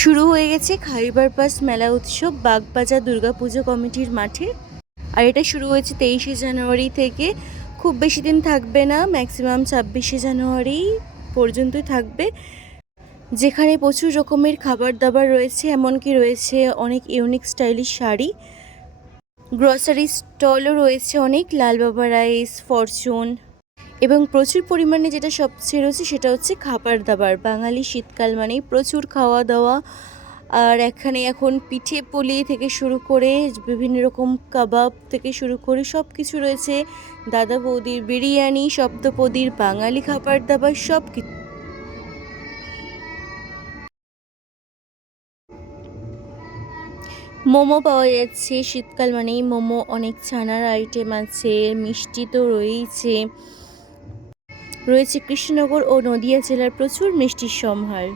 শুরু হয়ে গেছে খাইবার পাস মেলা উৎসব বাগবাজার দুর্গাপুজো কমিটির মাঠে। আর এটা শুরু হয়েছে 23শে জানুয়ারি থেকে। খুব বেশি দিন থাকবে না, ম্যাক্সিমাম 26শে জানুয়ারি পর্যন্তই থাকবে। যেখানে প্রচুর রকমের খাবার দাবার রয়েছে, এমনকি রয়েছে অনেক ইউনিক স্টাইলিশ শাড়ি। গ্রসারি স্টলও রয়েছে অনেক, লালবাবা রাইস, ফরচুন, এবং প্রচুর পরিমাণে যেটা সবচেয়ে রয়েছে সেটা হচ্ছে খাবার দাবার। বাঙালি শীতকাল মানেই প্রচুর খাওয়া দাওয়া। আর এখানে এখন পিঠে পুলি থেকে শুরু করে বিভিন্ন রকম কাবাব থেকে শুরু করে সব কিছু রয়েছে। দাদা বৌদির বিরিয়ানি, সপ্তপদীর বাঙালি খাবার দাবার সব কিছু। মোমো পাওয়া যাচ্ছে, শীতকাল মানেই মোমো। অনেক ছানার আইটেম আছে, মিষ্টি তো রয়েছে। রয়েছে কৃষ্ণনগর ও নদিয়া জেলার প্রচুর মিষ্টির সম্ভার।